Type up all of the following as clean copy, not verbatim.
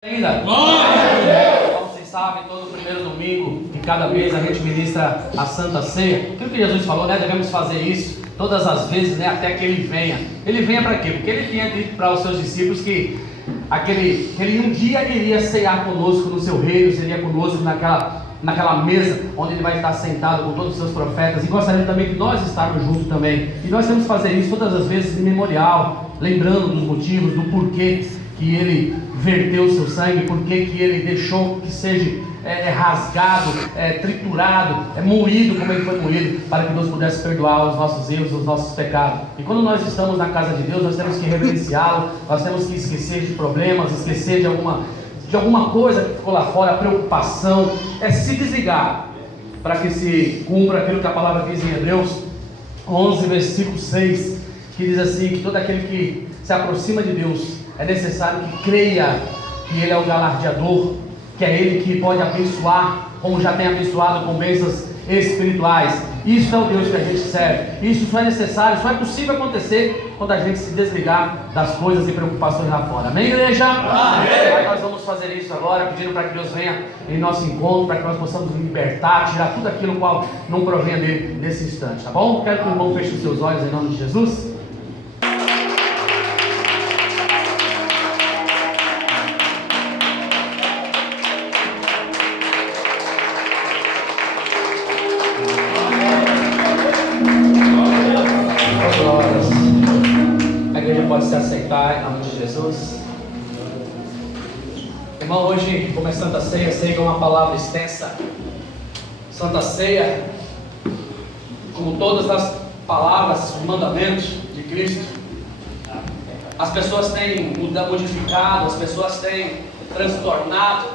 Ainda? Como vocês sabem, todo primeiro domingo de cada mês a gente ministra a Santa Ceia. Aquilo que Jesus falou, né? Devemos fazer isso todas as vezes, né? Até que Ele venha. Ele venha para quê? Porque Ele tinha dito para os seus discípulos que Ele um dia iria cear conosco no seu reino, seria conosco naquela mesa onde Ele vai estar sentado com todos os seus profetas, e gostaria também de nós estarmos juntos também. E nós temos que fazer isso todas as vezes em memorial, lembrando dos motivos, do porquê que Ele verteu o seu sangue, porquê que Ele deixou que seja rasgado, triturado, moído como Ele foi moído, para que Deus pudesse perdoar os nossos erros, os nossos pecados. E quando nós estamos na casa de Deus, nós temos que reverenciá-lo, nós temos que esquecer de problemas, esquecer de alguma coisa que ficou lá fora, preocupação, se desligar, para que se cumpra aquilo que a palavra diz em Hebreus 11, versículo 6, que diz assim, que todo aquele que se aproxima de Deus, é necessário que creia que Ele é o galardeador, que é Ele que pode abençoar, como já tem abençoado com bênçãos espirituais. Isso é o Deus que a gente serve. Isso só é necessário, só é possível acontecer quando a gente se desligar das coisas e preocupações lá fora. Amém, igreja? Amém. Aí nós vamos fazer isso agora, pedindo para que Deus venha em nosso encontro, para que nós possamos libertar, tirar tudo aquilo qual não provém dele nesse instante, tá bom? Quero que o irmão feche os seus olhos em nome de Jesus. Se aceitar em nome de Jesus. Irmão, hoje, como é Santa Ceia, sei que é uma palavra extensa. Santa Ceia, como todas as palavras, os mandamentos de Cristo, as pessoas têm modificado, as pessoas têm transtornado,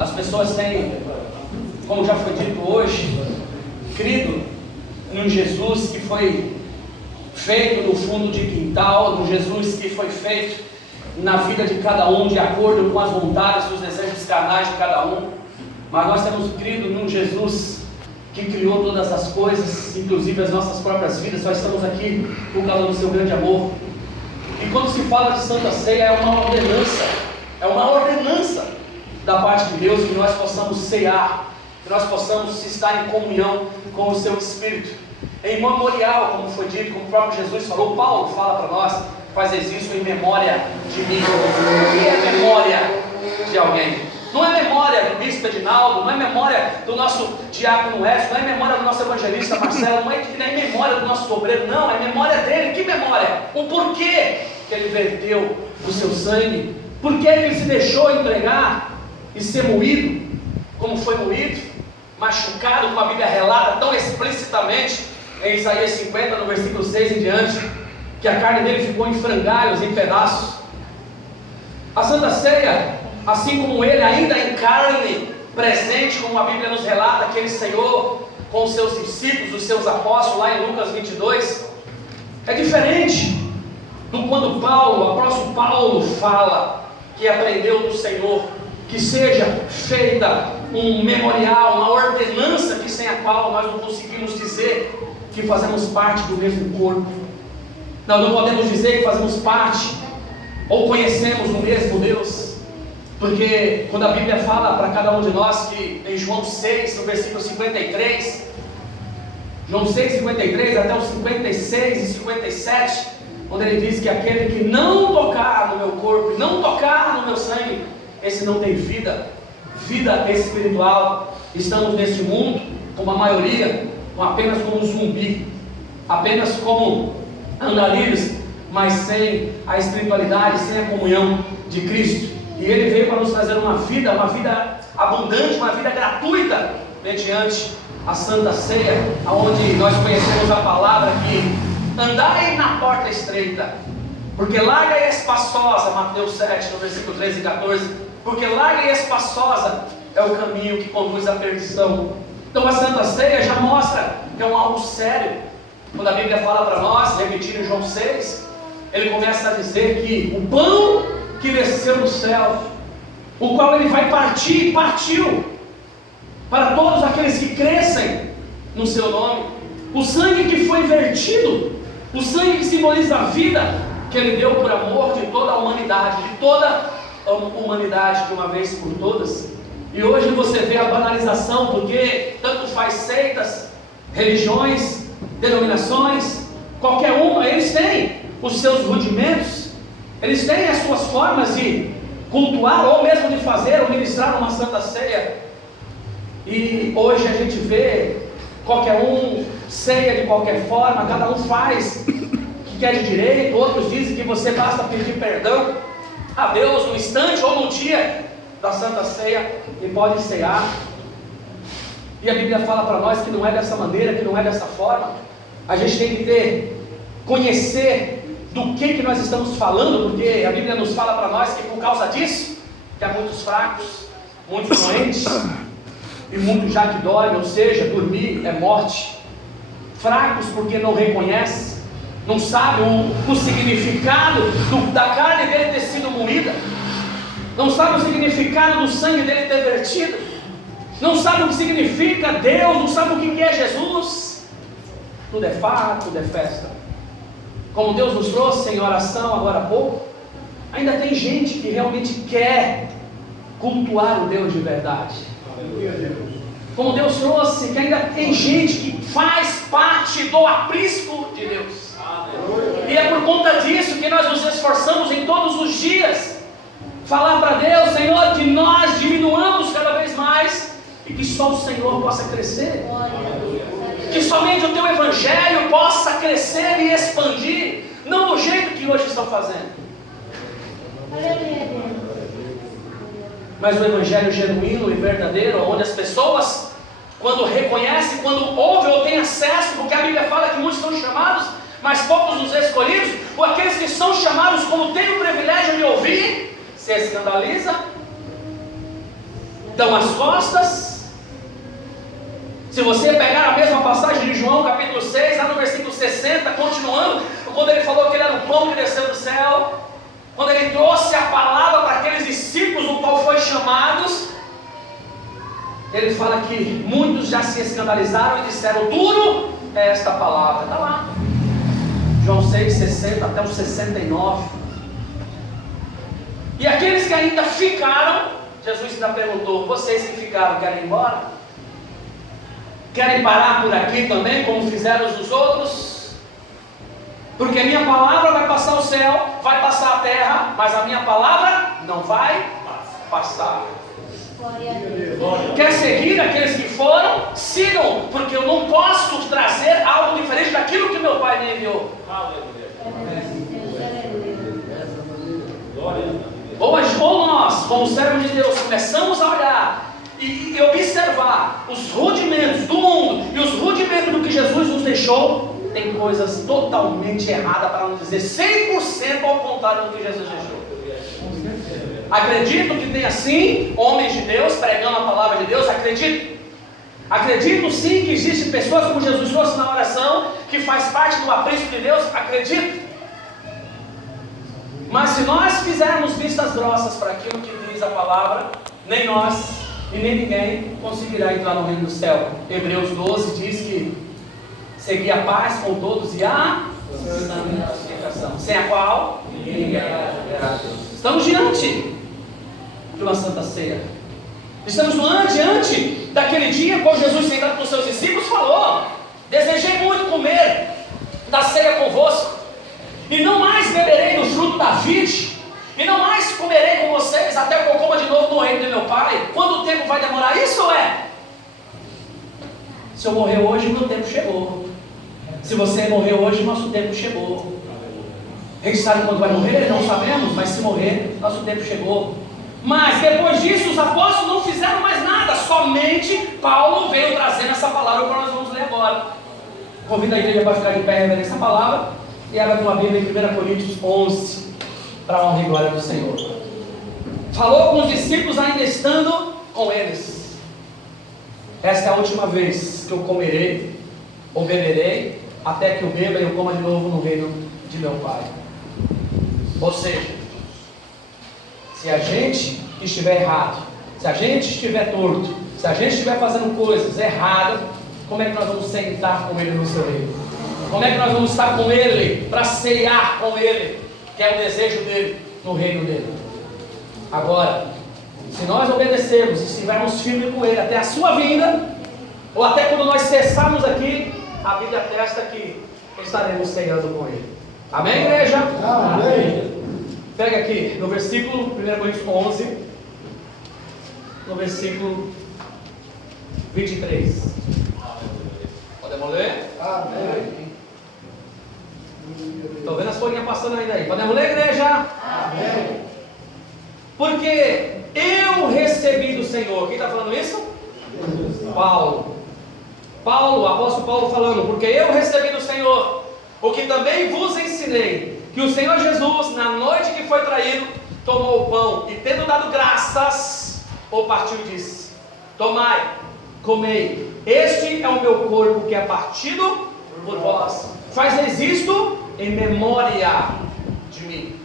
as pessoas têm, como já foi dito hoje, crido num Jesus que foi feito no fundo de quintal, no Jesus que foi feito na vida de cada um, de acordo com as vontades e os desejos carnais de cada um. Mas nós temos crido num Jesus que criou todas as coisas, inclusive as nossas próprias vidas. Nós estamos aqui por causa do seu grande amor. E quando se fala de Santa Ceia, é uma ordenança da parte de Deus, que nós possamos cear, que nós possamos estar em comunhão com o seu Espírito. Em memorial, como foi dito, como o próprio Jesus falou, Paulo fala para nós, fazes isso em memória de mim. O que é memória de alguém? Não é memória do bispo Edinaldo, não é memória do nosso diácono Edson, não é memória do nosso evangelista Marcelo, não é memória do nosso obreiro, não, é memória dele. Que memória? O porquê que ele verteu o seu sangue, porquê que ele se deixou entregar e ser moído, como foi moído, machucado, como a Bíblia relata tão explicitamente em Isaías 50, no versículo 6 em diante, que a carne dele ficou em frangalhos, em pedaços. A Santa Ceia, assim como ele, ainda em carne presente, como a Bíblia nos relata, que ele ceiou com os seus discípulos, os seus apóstolos, lá em Lucas 22, é diferente do quando o apóstolo Paulo fala que aprendeu do Senhor, que seja feita um memorial, uma ordenança, que sem a qual nós não conseguimos dizer que fazemos parte do mesmo corpo. Nós não podemos dizer que fazemos parte ou conhecemos o mesmo Deus, porque quando a Bíblia fala para cada um de nós, que em João 6, no versículo 53, João 6, 53 até os 56 e 57, onde ele diz que aquele que não tocar no meu corpo e não tocar no meu sangue, esse não tem vida espiritual. Estamos neste mundo, como a maioria, apenas como um zumbi, apenas como andarilhos, mas sem a espiritualidade, sem a comunhão de Cristo. E Ele veio para nos trazer uma vida abundante, uma vida gratuita, mediante a Santa Ceia, onde nós conhecemos a palavra que andai na porta estreita, porque larga e espaçosa, Mateus 7, no versículo 13 e 14, porque larga e espaçosa é o caminho que conduz à perdição. Então a Santa Ceia já mostra que é algo sério. Quando a Bíblia fala para nós, repetindo em João 6, ele começa a dizer que o pão que desceu do céu, o qual ele vai partir e partiu para todos aqueles que crescem no seu nome, o sangue que foi vertido, o sangue que simboliza a vida que ele deu por amor de toda a humanidade, de toda a humanidade de uma vez por todas. E hoje você vê a banalização, porque tanto faz seitas, religiões, denominações, qualquer uma, eles têm os seus rudimentos, eles têm as suas formas de cultuar, ou mesmo de fazer ou ministrar uma santa ceia. E hoje a gente vê qualquer um ceia de qualquer forma, cada um faz o que quer de direito. Outros dizem que você basta pedir perdão a Deus no instante ou no dia da santa ceia e pode cear. E a Bíblia fala para nós que não é dessa maneira, que não é dessa forma. A gente tem que conhecer do que nós estamos falando, porque a Bíblia nos fala para nós que por causa disso, que há muitos fracos, muitos doentes e muitos já que dormem, ou seja, dormir é morte. Fracos porque não reconhecem, não sabem o significado da carne dele ter sido moída, não sabem o significado do sangue dele ter vertido, não sabem o que significa Deus, não sabem o que é Jesus. Tudo é farra, tudo é festa. Como Deus nos trouxe em oração agora há pouco, ainda tem gente que realmente quer cultuar o Deus de verdade. Como Deus trouxe, que ainda tem gente que faz parte do aprisco de Deus. E é por conta disso que nós nos esforçamos em todos os dias falar para Deus, Senhor, que nós diminuamos cada vez mais e que só o Senhor possa crescer. Que somente o Teu Evangelho possa crescer e expandir, não do jeito que hoje estão fazendo, mas o Evangelho genuíno e verdadeiro, onde as pessoas, quando reconhecem, quando ouvem ou têm acesso, porque a Bíblia fala que muitos são chamados, mas poucos os escolhidos, ou aqueles que são chamados, como têm o privilégio de ouvir, se escandalizam, dão as costas. Se você pegar a mesma passagem de João capítulo 6, lá no versículo 60, continuando, quando ele falou que ele era o pão que desceu do céu, quando ele trouxe a palavra para aqueles discípulos, o qual foi chamados, ele fala que muitos já se escandalizaram e disseram, duro é esta palavra. Está lá, João 6, 60 até o 69. E aqueles que ainda ficaram, Jesus ainda perguntou, vocês que ficaram querem ir embora? Querem parar por aqui também, como fizeram os outros? Porque a minha palavra vai passar o céu, vai passar a terra, mas a minha palavra não vai passar. Quer seguir aqueles que foram? Sigam, porque eu não posso trazer algo diferente daquilo que meu Pai me enviou. Ou nós, como servos de Deus, começamos a olhar e observar os rudimentos do mundo e os rudimentos do que Jesus nos deixou, tem coisas totalmente erradas, para não dizer 100% ao contrário do que Jesus deixou. Acredito que tenha sim homens de Deus pregando a palavra de Deus, acredito sim que existem pessoas como Jesus trouxe na oração, que faz parte do aprisco de Deus, acredito. Mas se nós fizermos vistas grossas para aquilo que diz a palavra, nem nós e nem ninguém conseguirá entrar no reino do céu. Hebreus 12 diz que seguir a paz com todos e a santificação, sem a qual ninguém verá Deus. Estamos diante de uma santa ceia. Estamos diante daquele dia, quando Jesus, sentado com os seus discípulos, falou: desejei muito comer da ceia convosco, e não mais beberei do fruto da vide, e não mais comerei com vocês, até que eu coma de novo no reino de meu Pai. Quanto tempo vai demorar isso? Se eu morrer hoje, o meu tempo chegou. Se você morrer hoje, nosso tempo chegou. A gente sabe quando vai morrer? Não sabemos, mas se morrer, nosso tempo chegou. Mas depois disso, os apóstolos não fizeram mais nada, somente Paulo veio trazendo essa palavra que nós vamos ler agora. Convido a igreja para ficar de pé e revelar essa palavra, e abra tua Bíblia em 1 Coríntios 11, para a honra e glória do Senhor. Falou com os discípulos ainda estando com eles: esta é a última vez que eu comerei ou beberei, até que eu beba e eu coma de novo no reino de meu Pai. Ou seja, se a gente estiver errado, se a gente estiver torto, se a gente estiver fazendo coisas erradas, como é que nós vamos sentar com Ele no seu reino? Como é que nós vamos estar com Ele, para ceiar com Ele, que é o desejo dele, no reino dele? Agora, se nós obedecermos e estivermos firmes com Ele até a sua vinda, ou até quando nós cessarmos aqui, a Bíblia atesta que estaremos ceando com Ele. Amém, igreja? Amém. Pega aqui no versículo 1 Coríntios 11, no versículo 23. Podemos ler? Amém. Estou vendo as folhinhas passando ainda aí. Podemos ler, igreja? Amém. Porque eu recebi do Senhor. Quem está falando isso? Paulo, o apóstolo Paulo falando, porque eu recebi do Senhor o que também vos ensinei, que o Senhor Jesus, na noite que foi traído, tomou o pão e tendo dado graças, o partiu e disse: tomai, comei, este é o meu corpo que é partido por vós, fazeis isto em memória de mim.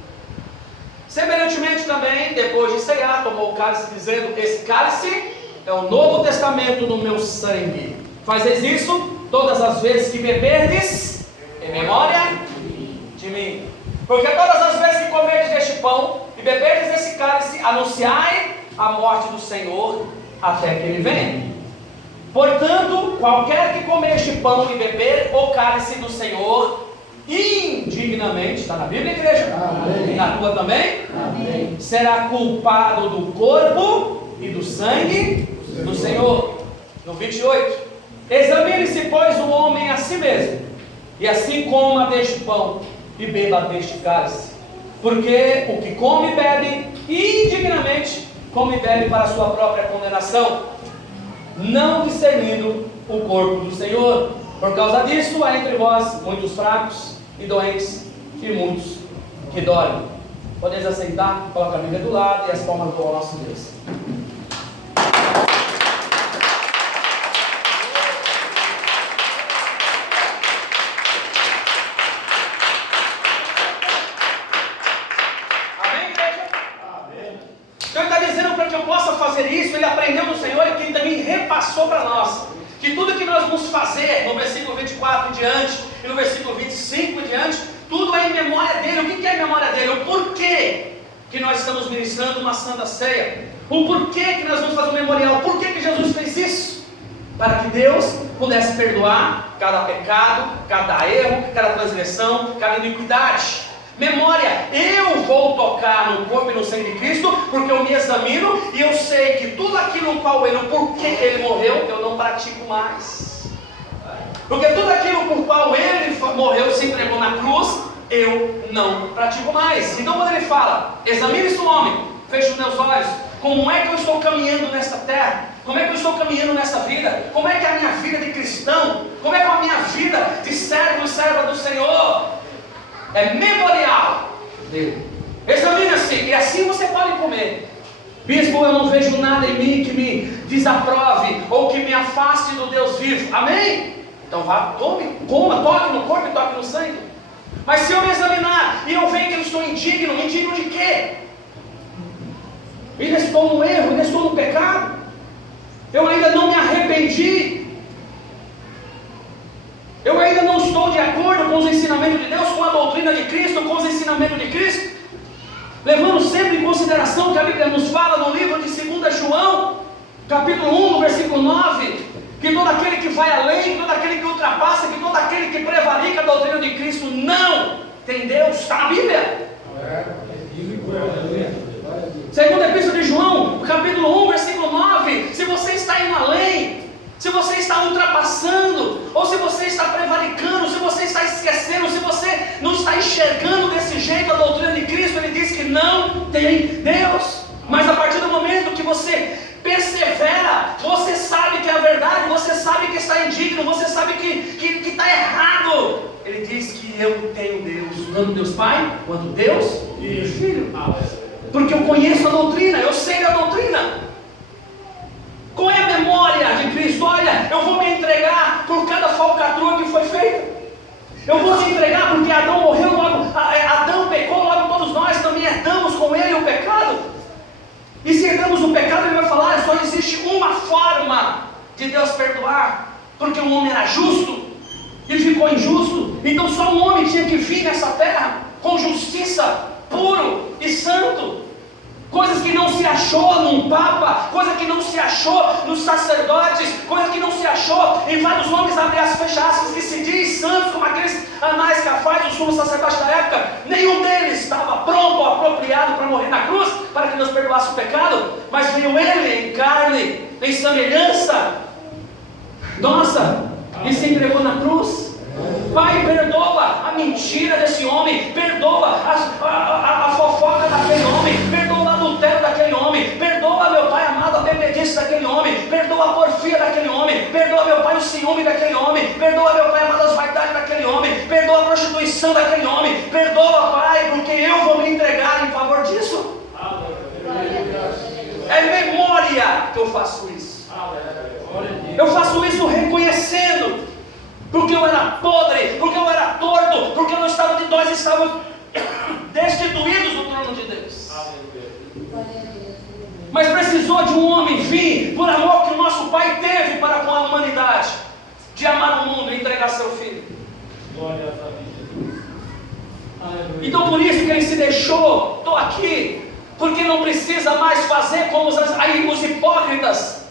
Semelhantemente também, depois de ceiar, tomou o cálice, dizendo: esse cálice é o Novo Testamento no meu sangue. Fazeis isso todas as vezes que beberdes, em memória de mim. Porque todas as vezes que comerdes deste pão e beberdes desse cálice, anunciai a morte do Senhor até que Ele venha. Portanto, qualquer que comer este pão e beber o cálice do Senhor indignamente, está na Bíblia, igreja? Amém. Na tua também? Amém. Será culpado do corpo e do sangue do Senhor. No 28. Examine-se, pois, o homem a si mesmo, e assim coma deste pão e beba deste cálice. Porque o que come e bebe indignamente, come e bebe para a sua própria condenação, não discernindo o corpo do Senhor. Por causa disso, há entre vós muitos fracos e doentes, e muitos que dormem. Podeis aceitar, coloca a Bíblia do lado e as palmas do nosso Deus. Amém, igreja? Amém. Então ele está dizendo para que eu possa fazer isso, ele aprendeu do Senhor e que ele também repassou para nós. Que tudo que nós vamos fazer, no versículo 24 em diante, e no versículo 25 em diante, tudo é em memória dele. O que é em memória dele? O porquê que nós estamos ministrando uma santa ceia. O porquê que nós vamos fazer um memorial. Por que Jesus fez isso? Para que Deus pudesse perdoar cada pecado, cada erro, cada transgressão, cada iniquidade. Memória, eu vou tocar no corpo e no sangue de Cristo, porque eu me examino e eu sei que tudo aquilo no qual ele, porque ele morreu, eu não pratico mais. Porque tudo aquilo por qual ele morreu, se entregou na cruz, eu não pratico mais. Então quando ele fala, examine-se o homem, feche os meus olhos, como é que eu estou caminhando nesta terra? Como é que eu estou caminhando nessa vida? Como é que é a minha vida de cristão? Como é que é a minha vida de servo e serva do Senhor? É memorial dele. Examina-se, e assim você pode comer. Bispo, eu não vejo nada em mim que me desaprove ou que me afaste do Deus vivo. Amém? Então vá, tome, coma, toque no corpo e toque no sangue. Mas se eu me examinar e eu ver que eu estou indigno de quê? Ainda estou no erro, ainda estou no pecado. Eu ainda não me arrependi. Eu ainda não estou de acordo com os ensinamentos de Deus, com a doutrina de Cristo, com os ensinamentos de Cristo, levando sempre em consideração que a Bíblia nos fala no livro de 2 João, capítulo 1, versículo 9, que todo aquele que vai além, que todo aquele que ultrapassa, que todo aquele que prevarica a doutrina de Cristo não tem Deus. Está na Bíblia. Segunda Epístola de João, capítulo 1, versículo 9, se você está indo além, se você está ultrapassando, ou se você está prevaricando, se você está esquecendo, se você não está enxergando desse jeito a doutrina de Cristo, ele diz que não tem Deus. Mas a partir do momento que você persevera, você sabe que é a verdade, você sabe que está indigno, você sabe que está errado, ele diz que eu tenho Deus, tanto Deus Pai, quanto Deus e Filho. Porque eu conheço a doutrina, eu sei da doutrina. Qual é a memória de Cristo? Olha, eu vou me entregar por cada falcatrua que foi feita. Eu vou me entregar porque Adão morreu logo, Adão pecou, logo todos nós também herdamos com ele o pecado. E se herdamos o pecado, ele vai falar, só existe uma forma de Deus perdoar, porque o homem era justo e ficou injusto. Então só um homem tinha que vir nessa terra com justiça, puro e santo, coisas que não se achou num papa, coisa que não se achou nos sacerdotes, coisa que não se achou em vários homens, abre as fecha aspas, que se diz santos, como aqueles Anás, Cafás, os sumos sacerdotes da época. Nenhum deles estava pronto ou apropriado para morrer na cruz, para que Deus perdoasse o pecado, mas veio ele em carne, em semelhança nossa, e se entregou na cruz. Pai, perdoa a mentira desse homem, perdoa a fofoca daquele homem, perdoa o adultério daquele homem, perdoa, meu Pai amado, a bebedice daquele homem, perdoa a porfia daquele homem, perdoa, meu Pai, o ciúme daquele homem, perdoa, meu Pai amado, as vaidades daquele homem, perdoa a prostituição daquele homem, perdoa, Pai, porque eu vou me entregar em favor disso. É memória que eu faço isso. Eu faço isso reconhecendo, porque eu era podre, porque eu era torto, porque nós estávamos destituídos do trono de Deus. Mas precisou de um homem vir, por amor que o nosso Pai teve para com a humanidade, de amar o mundo e entregar seu Filho. Então por isso que ele se deixou, estou aqui, porque não precisa mais fazer como os hipócritas,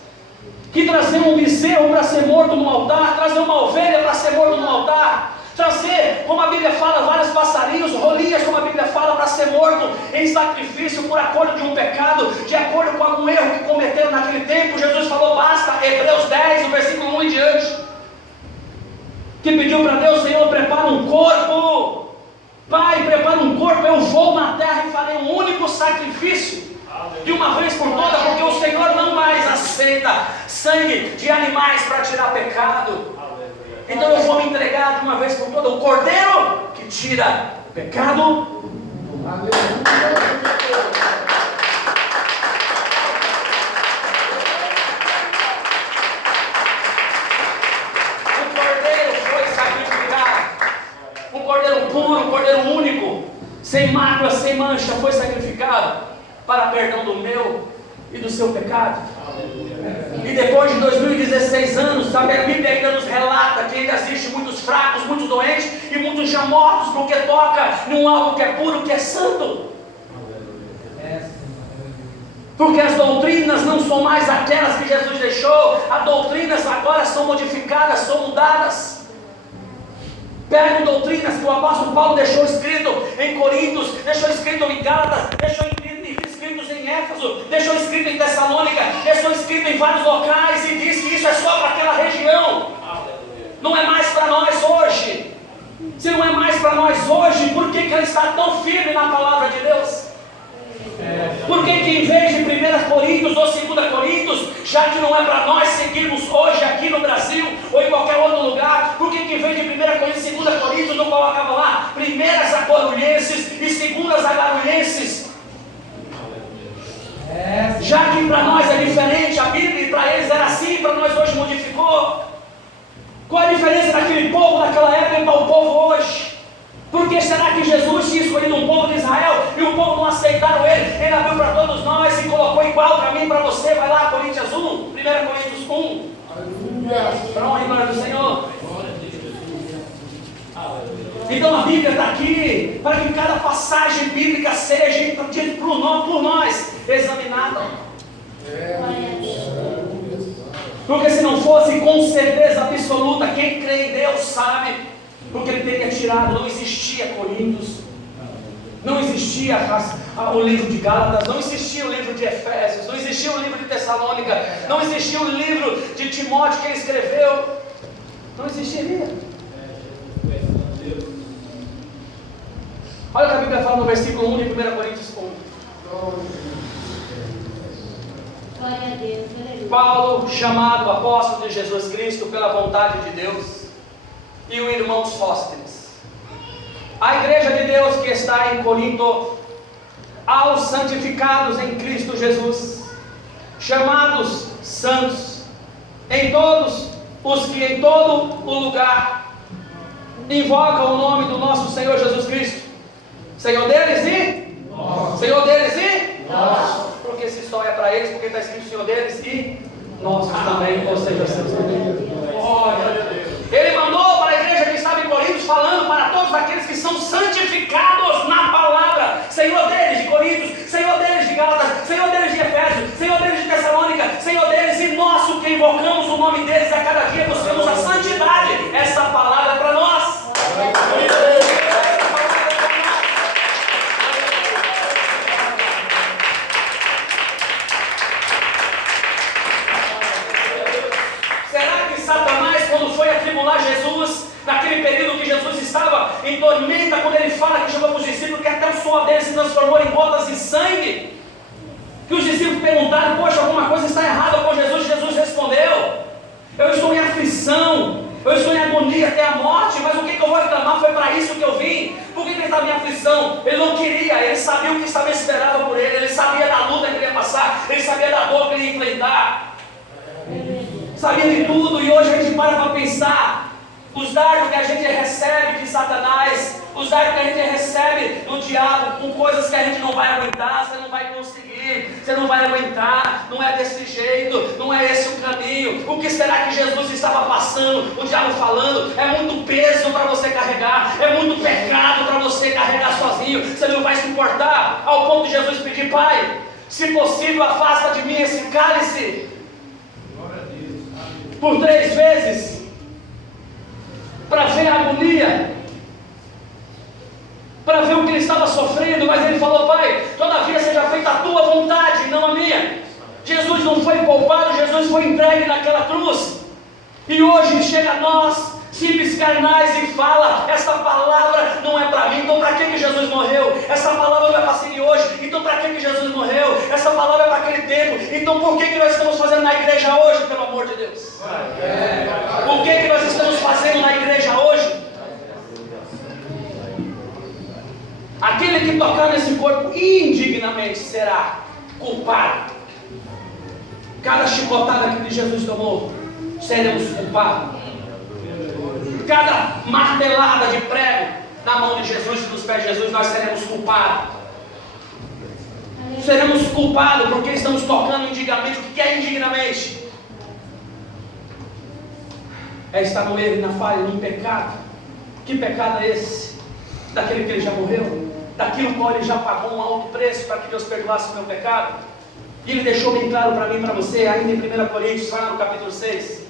que traziam um bezerro para ser morto no altar, trazer uma ovelha para ser morto no altar, trazer, como a Bíblia fala, vários passarinhos, rolinhas, como a Bíblia fala, para ser morto em sacrifício por acordo de um pecado, de acordo com algum erro que cometeram naquele tempo. Jesus falou, basta, Hebreus 10, no versículo 1 em diante, que pediu para Deus, Senhor, prepara um corpo, Pai, prepara um corpo, eu vou na terra e farei um único sacrifício, de uma vez por todas, porque o Senhor não mais aceita sangue de animais para tirar pecado. Então eu vou me entregar de uma vez por todas, o Cordeiro que tira pecado. O Cordeiro foi sacrificado, um Cordeiro puro, um Cordeiro único, sem mácula, sem mancha, foi sacrificado para perdão do meu e do seu pecado. E depois de 2016 anos, sabe, a Bíblia ainda nos relata que ainda existe muitos fracos, muitos doentes e muitos já mortos, porque toca num algo que é puro, que é santo. Porque as doutrinas não são mais aquelas que Jesus deixou, as doutrinas agora são modificadas, são mudadas. Pegam doutrinas que o apóstolo Paulo deixou escrito em Coríntios, deixou escrito em Gálatas, deixou escrito em Éfeso, deixou escrito em Tessalônica, deixou escrito em vários locais e diz que isso é só para aquela região. Não é mais para nós hoje. Se não é mais para nós hoje, por que ele está tão firme na palavra de Deus? Por que em vez de 1 Coríntios ou 2 Coríntios, já que não é para nós seguirmos hoje aqui no Brasil ou em qualquer outro lugar, por que em vez de 1 Coríntios e 2 Coríntios não colocava lá 1 a Corunhenses e 2 a Garunhenses? Já que para nós é diferente a Bíblia, e para eles era assim, para nós hoje modificou. Qual a diferença daquele povo naquela época para o povo hoje? Por que será que Jesus tinha escolhido um povo de Israel e o povo não aceitaram ele? Ele abriu para todos nós e colocou igual para mim e para você. Vai lá, Coríntios 1, 1 Coríntios 1. Para honra e glória do Senhor. Então a Bíblia está aqui para que cada passagem bíblica seja por nós examinada. Porque se não fosse com certeza absoluta, quem crê em Deus sabe, porque ele teria tirado, não existia Coríntios, não existia o livro de Gálatas, não existia o livro de Efésios, não existia o livro de Tessalônica, não existia o livro de Timóteo que ele escreveu, não existiria. Olha o que a Bíblia fala no versículo 1 de 1 Coríntios 1. Paulo, chamado apóstolo de Jesus Cristo pela vontade de Deus, e o irmão Sóstenes, a igreja de Deus que está em Corinto, aos santificados em Cristo Jesus, chamados santos, em todos os que em todo o lugar invocam o nome do nosso Senhor Jesus Cristo, Senhor deles e nosso. Senhor deles e nosso. Porque se só é para eles, porque está escrito Senhor deles e nós também, ou seja, seus também. Ele mandou para a igreja que estava em Coríntios, falando para todos aqueles que são santificados na palavra, Senhor deles de Coríntios, Senhor deles de Gálatas, Senhor deles de Efésios, Senhor deles de Tessalônica, Senhor deles e nosso que invocamos o nome deles a cada dia, buscamos a santidade. Essa palavra é para nós. Será que Satanás, quando foi atribular Jesus, naquele período que Jesus estava em tormenta, quando ele fala que chegou para os discípulos que até o suor dele se transformou em gotas de sangue, que os discípulos perguntaram, poxa, alguma coisa está errada com Jesus? Jesus respondeu, eu estou em aflição, eu estou em agonia até a morte, mas o que eu vou reclamar? Foi para isso que eu vim. Por que ele estava em aflição? Ele não queria, ele sabia o que estava esperado por ele sabia da luta que ele ia passar, ele sabia da dor que ele ia enfrentar, sabia de tudo. E hoje a gente para pensar os dardos que a gente recebe de Satanás, os dardos que a gente recebe do diabo, com coisas que a gente não vai aguentar, você não vai conseguir, você não vai aguentar, não é desse jeito, não é esse o caminho. O que será que Jesus estava passando? O diabo falando, é muito peso para você carregar, é muito pecado para você carregar sozinho, você não vai suportar, ao ponto de Jesus pedir, Pai, se possível afasta de mim esse cálice, por 3 vezes, para ver a agonia, para ver o que ele estava sofrendo, mas ele falou, Pai, todavia seja feita a tua vontade, não a minha. Jesus não foi poupado, Jesus foi entregue naquela cruz, e hoje chega a nós, simples carnais, e fala, essa palavra não é para mim, então para que Jesus morreu? Essa palavra não é para seguir hoje, então para que Jesus morreu? Essa palavra é para aquele tempo, então por que nós estamos fazendo na igreja hoje, pelo amor de Deus? O que nós estamos fazendo na igreja hoje? Aquele que tocar nesse corpo indignamente será culpado. Cada chicotada que Jesus tomou, seremos culpados. Cada martelada de prego na mão de Jesus e nos pés de Jesus, nós seremos culpados. Seremos culpados porque estamos tocando indignamente. O que é indignamente? É estar no erro, na falha, no pecado. Que pecado é esse? Daquele que ele já morreu, daquilo qual ele já pagou um alto preço para que Deus perdoasse o meu pecado. E ele deixou bem claro para mim e para você, ainda em 1 Coríntios, lá no capítulo 6.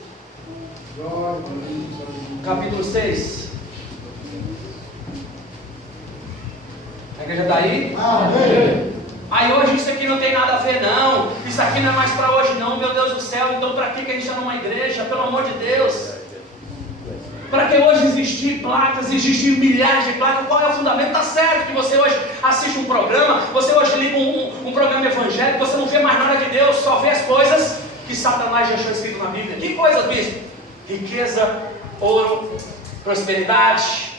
Capítulo 6. A igreja está aí? Amém. Aí hoje isso aqui não tem nada a ver não, isso aqui não é mais para hoje não, meu Deus do céu, então para que a gente está numa igreja, pelo amor de Deus? Para que hoje existir placas, existir milhares de placas, qual é o fundamento? Está certo que você hoje assiste um programa, você hoje liga um programa evangélico, você não vê mais nada de Deus, só vê as coisas que Satanás já deixou escrito na Bíblia. Que coisas, bispo? Riqueza, ouro, prosperidade.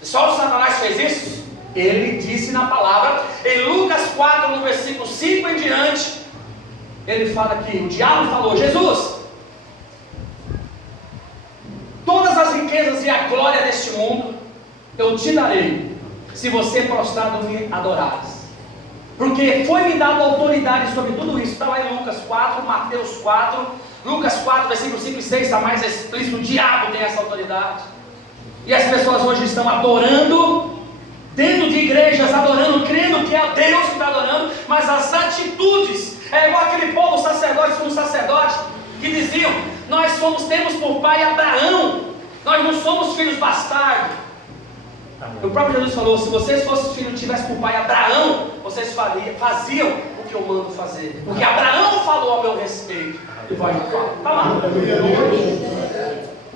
Só o Satanás fez isso? Ele disse na palavra, em Lucas 4, no versículo 5 em diante, ele fala que o diabo falou, Jesus, todas as riquezas e a glória deste mundo eu te darei, se você prostrado me adorares. Porque foi-me dada autoridade sobre tudo isso. Está lá em Lucas 4, Mateus 4, Lucas 4, versículos 5 e 6, está mais explícito, o diabo tem essa autoridade. E as pessoas hoje estão adorando, dentro de igrejas, adorando, crendo que é Deus que está adorando, mas as atitudes, é igual aquele povo sacerdote, como sacerdote, que diziam, nós temos por pai Abraão, nós não somos filhos bastardos. O próprio Jesus falou, se vocês fossem filhos, tivessem por pai Abraão, vocês faziam o que eu mando fazer, porque Abraão falou ao meu respeito, e pode falar, está lá.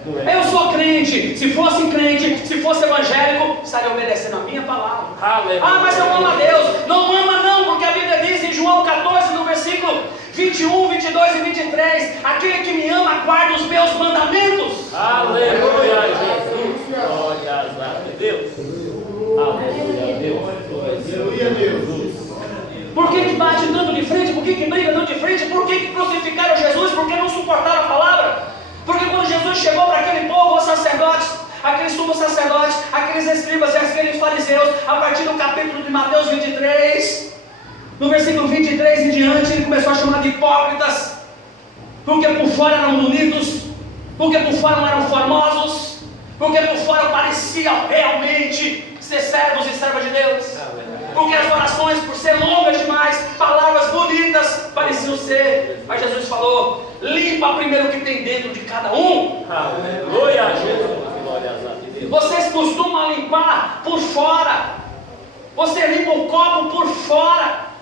Eu sou crente, se fosse crente, se fosse evangélico, estaria obedecendo a minha palavra. Ah, mas não ama a Deus. Não ama não, porque a Bíblia diz em João 14, no versículo 21, 22 e 23, aquele que me ama guarda os meus mandamentos. Aleluia, Jesus. Glória a Deus. Aleluia, Deus. Aleluia, Deus. Por que bate tanto de frente? Por que briga tanto de frente? Por que crucificaram Jesus? Por que não suportaram a palavra? Porque quando Jesus chegou para aquele povo, os sacerdotes, aqueles sumos sacerdotes, aqueles escribas e aqueles fariseus, a partir do capítulo de Mateus 23, no versículo 23 em diante, ele começou a chamar de hipócritas, porque por fora eram bonitos, porque por fora não eram formosos, porque por fora pareciam realmente ser servos e servas de Deus. Porque as orações, por ser longas demais, palavras bonitas pareciam ser. Mas Jesus falou: limpa primeiro o que tem dentro de cada um. Aleluia, Jesus. Glórias a Deus. Vocês costumam limpar por fora. Você limpa o copo por fora.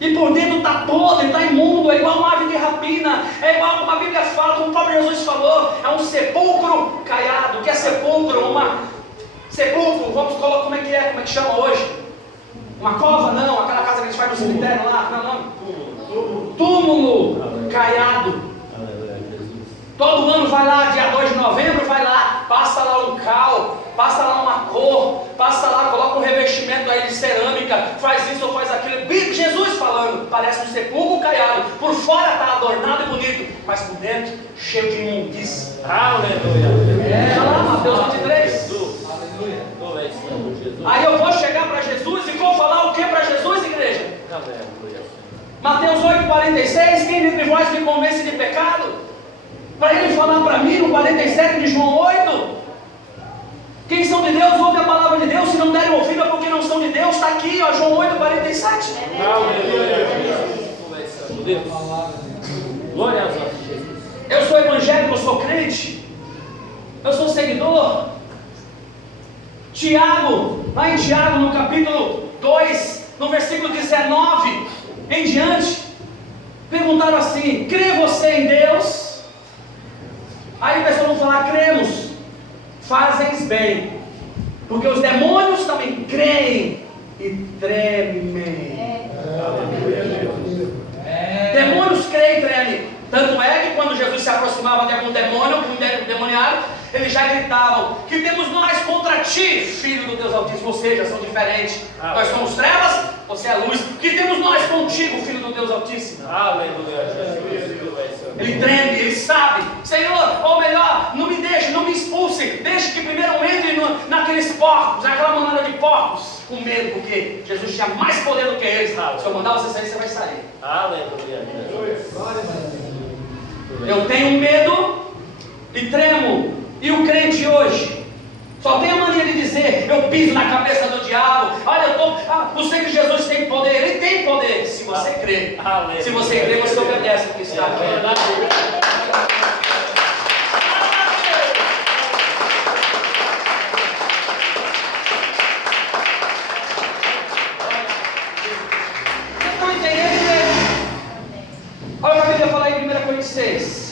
E por dentro está podre, está imundo, é igual uma ave de rapina, é igual como a Bíblia fala, como o próprio Jesus falou, é um sepulcro caiado. O que é sepulcro? Sepulcro, vamos colocar como é que chama hoje? Uma cova? Não, aquela casa que a gente faz no cemitério lá, não. Túmulo caiado. Todo ano vai lá, dia 2 de novembro, vai lá, passa lá um cal, passa lá uma cor, passa lá, coloca um revestimento aí de cerâmica, faz isso ou faz aquilo. Jesus falando, parece um sepulcro caiado, por fora está adornado e bonito, mas por dentro cheio de imundície. Aleluia. Olha lá, Mateus 23. Aleluia. Aí eu vou chegar para Jesus e vou falar o que para Jesus, igreja? Aleluia. Mateus 8,46, quem dentre vós me convence de pecado? Para ele falar para mim no 47 de João 8, quem são de Deus, ouve a palavra de Deus, se não derem ouvido é porque não são de Deus, está aqui, ó, João 8, 47. Aleluia. Deus. Glória a Deus. Eu sou evangélico, eu sou crente, eu sou seguidor. Tiago, lá em Tiago, no capítulo 2, no versículo 19 em diante, perguntaram assim: crê você em Deus? Aí a pessoa vai falar: cremos, fazes bem, porque os demônios também creem e tremem. Demônios creem e tremem. Tanto é que quando Jesus se aproximava de algum demônio, um demoniado, eles já gritavam: que temos nós contra ti, filho do Deus Altíssimo? Ou seja, são diferentes. Nós somos trevas, você é luz. Que temos nós contigo, filho do Deus Altíssimo? Aleluia. Ele treme, ele sabe: Senhor, ou melhor, não me deixe, não me expulse, deixe que primeiro eu entre naqueles porcos, naquela manada de porcos, com medo, porque Jesus tinha mais poder do que eles. Se eu mandar você sair, você vai sair. Aleluia. Eu tenho medo e tremo. E o crente hoje só tem a mania de dizer: eu piso na cabeça do diabo. Olha, eu sei que Jesus tem poder. Ele tem poder, se você crê. Se você crê, você obedece o que está aqui. Estão entendendo? Olha o que a Bíblia fala em 1 Coríntios 6.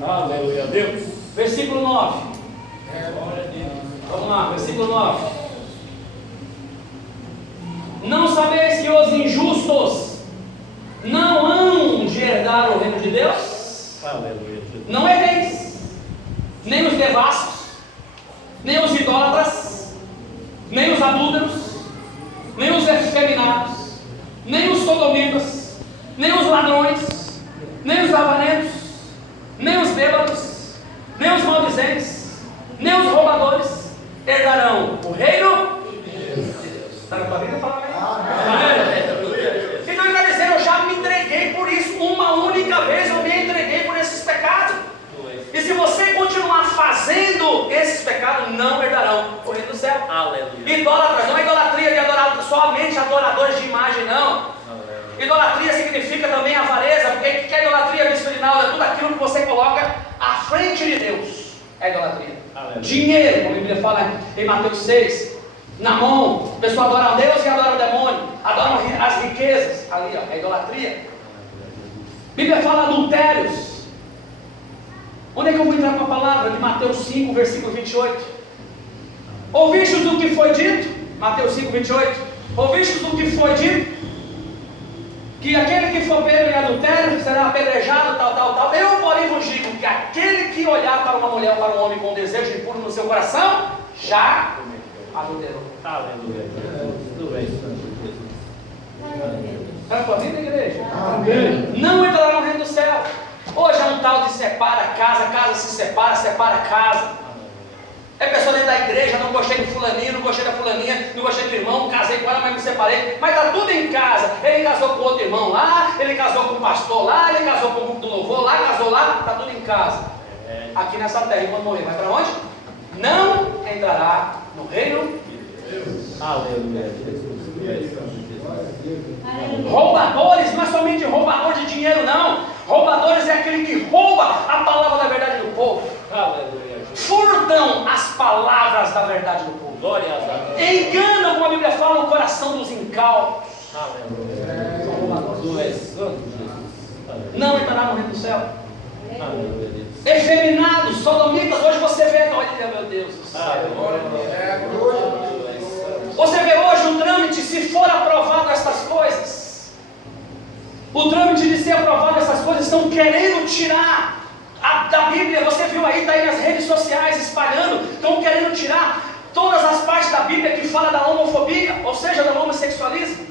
Aleluia, Deus. Versículo 9. Vamos lá, versículo 9. Não sabeis que os injustos não hão de herdar o reino de Deus? Aleluia. Não erreis, nem os devassos, nem os idólatras, nem os adúlteros, nem os efeminados, nem os sodomitas, nem os ladrões, nem os avarentos, nem os bêbados, nem os maldizentes, nem os roubadores herdarão o reino de Deus. Está na tua Bíblia? Fala bem. Então ele está dizendo: eu já me entreguei por isso, uma única vez eu me entreguei por esses pecados. E se você continuar fazendo esses pecados, não herdarão o reino do céu. Aleluia. Idólatras, não é idolatria de adorar somente adoradores de imagem, não. Idolatria significa também avareza, porque o que é idolatria espiritual? É tudo aquilo que você coloca à frente de Deus. É idolatria. Aleluia. Dinheiro, como a Bíblia fala em Mateus 6, na mão, a pessoa adora a Deus e adora o demônio, adoram as riquezas, ali ó, é idolatria. A Bíblia fala adultérios. Onde é que eu vou entrar com a palavra? De Mateus 5, versículo 28. Ouvistes o que foi dito? Mateus 5, 28. Ouvistes o que foi dito? Que aquele que for pego em adultério será apedrejado, tal. Eu, porém, vos digo que aquele que olhar para uma mulher ou para um homem com desejo impuro no seu coração, já adulterou. Aleluia. Tudo bem, Está na tua vida, igreja? Amém. Não entrará no reino do céu. Hoje é um tal de separa casa, casa se separa, separa casa. É pessoa dentro da igreja: não gostei do fulaninho, não gostei da fulaninha, não gostei do irmão, casei com ela, mas me separei. Mas está tudo em casa. Ele casou com outro irmão lá, ele casou com o pastor lá, ele casou com o grupo do louvor lá, casou lá, está tudo em casa. Aqui nessa terra, e quando morrer, vai para onde? Não entrará no reino. Aleluia, Jesus. Tu és santo, Jesus. Roubadores, não é somente roubador de dinheiro, não. Roubadores é aquele que rouba a palavra da verdade do povo. Aleluia, Jesus. Furtam as palavras da verdade do povo. Glória a Deus. Enganam, como a Bíblia fala, o coração dos incautos. Aleluia. São roubadores. Tu és santo, Jesus. Aleluia. Não entrará no reino do céu. Aleluia, Deus. Efeminados, sodomitas, hoje você vê, olha meu Deus do céu. Aleluia. Você vê hoje o trâmite, se for aprovado estas coisas, o trâmite de ser aprovado essas coisas, estão querendo tirar da Bíblia. Você viu aí, está aí nas redes sociais espalhando, estão querendo tirar todas as partes da Bíblia que fala da homofobia, ou seja, do homossexualismo.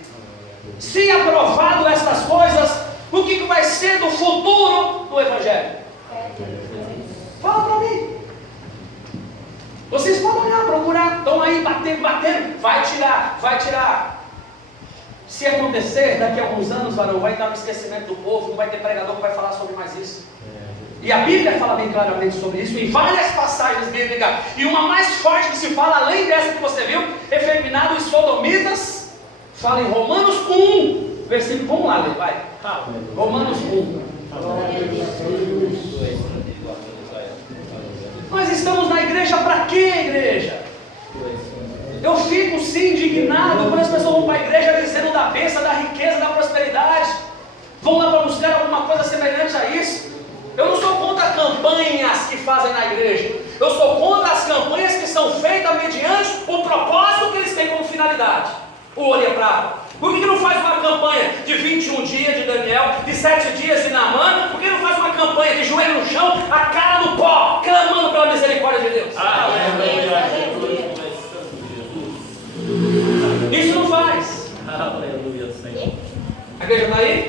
Se aprovado estas coisas, o que vai ser do futuro do Evangelho? Fala para mim. Vocês podem olhar, procurar, estão aí batendo, vai tirar. Se acontecer, daqui a alguns anos, varão, vai dar no esquecimento do povo, não vai ter pregador que vai falar sobre mais isso. E a Bíblia fala bem claramente sobre isso, em várias passagens bíblicas. E uma mais forte que se fala, além dessa que você viu, efeminados e sodomitas, fala em Romanos 1, versículo, vamos lá, vai. Romanos 1. Nós estamos na igreja para quê, igreja? Eu fico sim indignado quando as pessoas vão para a igreja dizendo da bênção, da riqueza, da prosperidade. Vão lá para buscar alguma coisa semelhante a isso. Eu não sou contra campanhas que fazem na igreja. Eu sou contra as campanhas que são feitas mediante o propósito que eles têm como finalidade. O olho é prata. Por que não faz uma campanha de 21 dias de Daniel, de 7 dias de Naamã? Por que não faz uma campanha de joelho no chão, a cara no pó, clamando pela misericórdia de Deus? Aleluia. Isso não faz. Aleluia, Senhor. A igreja está aí?